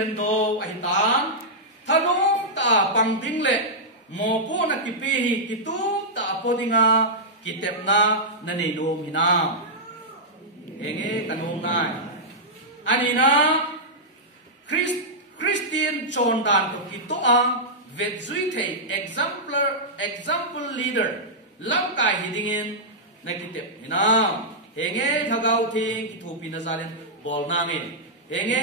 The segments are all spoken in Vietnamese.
len do ai tan thanung ta pang ding le mo po na kipi hi kitu ta podinga kitep na nani dom hina enge kanung nai ani na Christian chon dan to kitu a vet zui thei example leader lam kai hidingin na kitep hina enge thagau thing kithu pin zalen bol na nge enge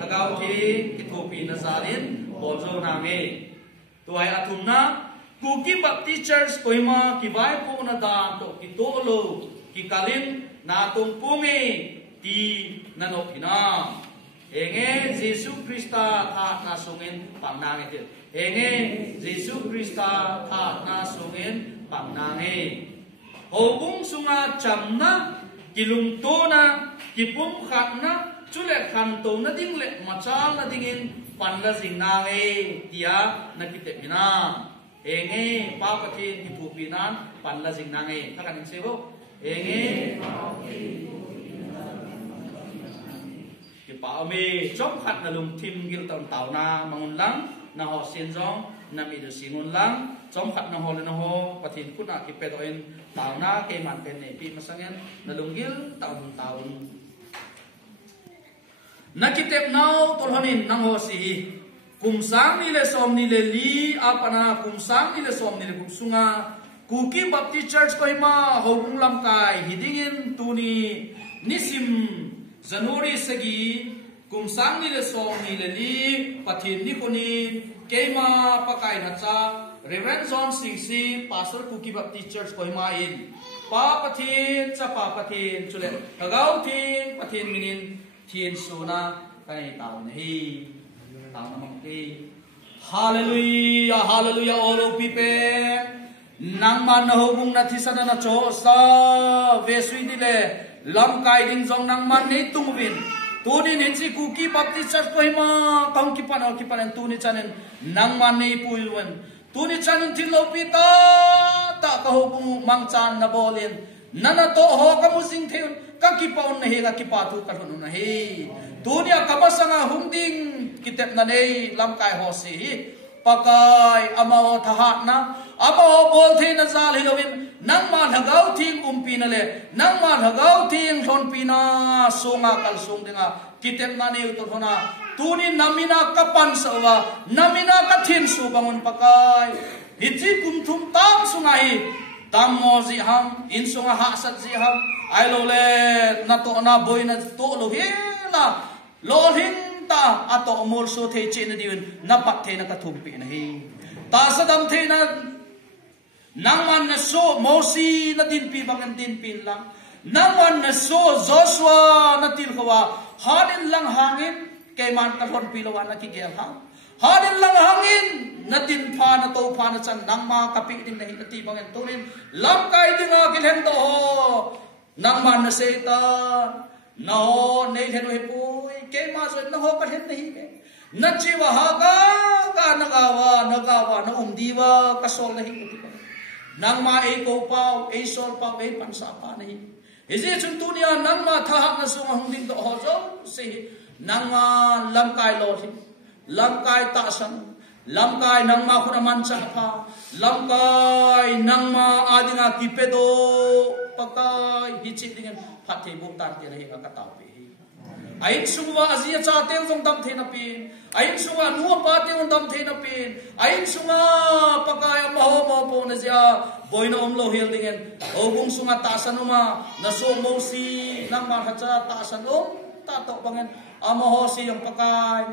thagau thing kithu pin zalen bol zo na nge to ai athum na Kuki Baptist Church koima ki vai po na dan to ki to lo ki kalin na tung pumi ti nanok hina enge Jesu Krista tha na sungin pang na nge enge Jesu Krista tha na sungin pang na nge hobung sunga chamna kilung to na kipum khat na chule khan to na ding le machal na dingin pan la jing na nge tia na kite mina enge pa pathin ki thupinan pan la jing na nge thakan sebo enge ki pa me chop khat na lum thim gil ton taw na mangun lang na ho sin jong na mi du singun lang chom khat na ho le na ho pathin kuna ki pe doin taw na ke man pen ne pi masangen na lungil taun nakitep nau tolhonin nang ho si kumsang ni le som ni le li apana kumsang ni le som ni le kumsunga Kuki Baptist Church koima hobung lam kai hidingin tuni nisim January sagi kumsang ni le som ni le li pathin ni koni keima pakai na cha Reverend John Singsi Pastor Kuki Baptist Church koima in pa pathin cha pa pathin chule tagau thin pathin minin thiên suna kai tao nahi tao namang ti hallelujah hallelujah all of people nang man na hobung na thisana na cho sa ve sui dile lam kai ding jong nang man nei tungwin tu ni nen si Kuki Baptist Church ko hima kang kipan tu ni chanen nang man nei puilwen tu ni chanen thilo pita ta ka hobung mang chan na bolin nana to ho ka musing theun ka kipaon na he ka kipatu ka hunu na he tunia kabasanga humding kitep na nei lam kai ho si pakai amao thahat na amao bol the na zal hilowin nang ma thagau thing umpi na le nang ma thagau thing thon pina sunga kal sung dinga kitep na nei to thona tuni namina kapan sawa namina kathin su bangun pakai hichi kumthum tam sungai tammo ji ham insunga ha sat ji ham ai lo le na to na boy na to lo he na lo hin ta ato mol so the che na diun na pat the na ka thum pi na hi ta sadam the na nang man na so mosi na din pi bangan din pin lang nang man na so Joshua na til khawa hanin lang hangin kay man ka thon pi lawan na ki gel ha hanin lang hangin na din pha na to pha na chan nang ma kapi din na hi ti bangan turin lam kai dinga kilhen to nang man na seta no nei then he pui ke ma so na ho ka then nahi ke na chiwa ha ka nagawa na diwa ka sol nahi nang ma e ko pau e sol pau e pan sa pa nahi ise chun tu nia nang ma tha hak na sung hung ding to ho zo se nang ma lam kai lo thi lam kai ta san lam kai nang ma khuna man cha pha lam kai nang ma adinga ki pe do pakai hichit dengan phathe bu tan te rahi ka taw pe ain suwa azia cha te jong dam the na pin ain suwa nu pa te on dam the na pin ain suwa pakai ma ho mo po na ja boina om lo hel dengan obung sunga ta sanuma na so mo si nang ma hacha ta sanom ta to bangen ama ho si yang pakai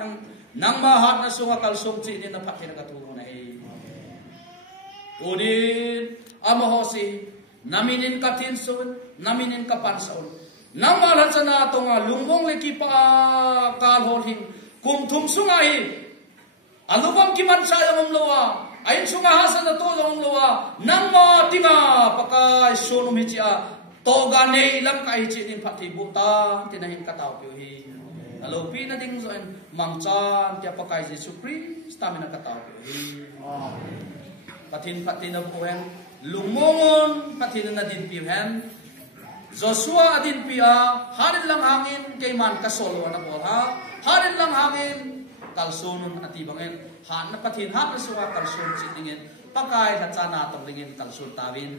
nang ma hat na sunga kal som chi ni na phathe na ka tu na he odin ama ho si naminin katin sun naminin kapan sun namalan sana tonga lungbong leki pa kal holing kum thum sungai alubam ki man sa yang lowa ain sunga hasan to yang lowa namma tinga pakai sonum hicia toga nei lam kai chi din phathi buta tinahin katau pi hi alo pi na ding zoin mangchan tia pakai Jesu Christ stamina katau pi hi pathin na poen lumongon pathin na din pi hen Joshua adin pia harin lang hangin kay man kasolo na bol ha harin lang hangin kalsunun ati bangen han na pathin han na suka kalsun chitingen pakai hachana tongringen kalsun tawin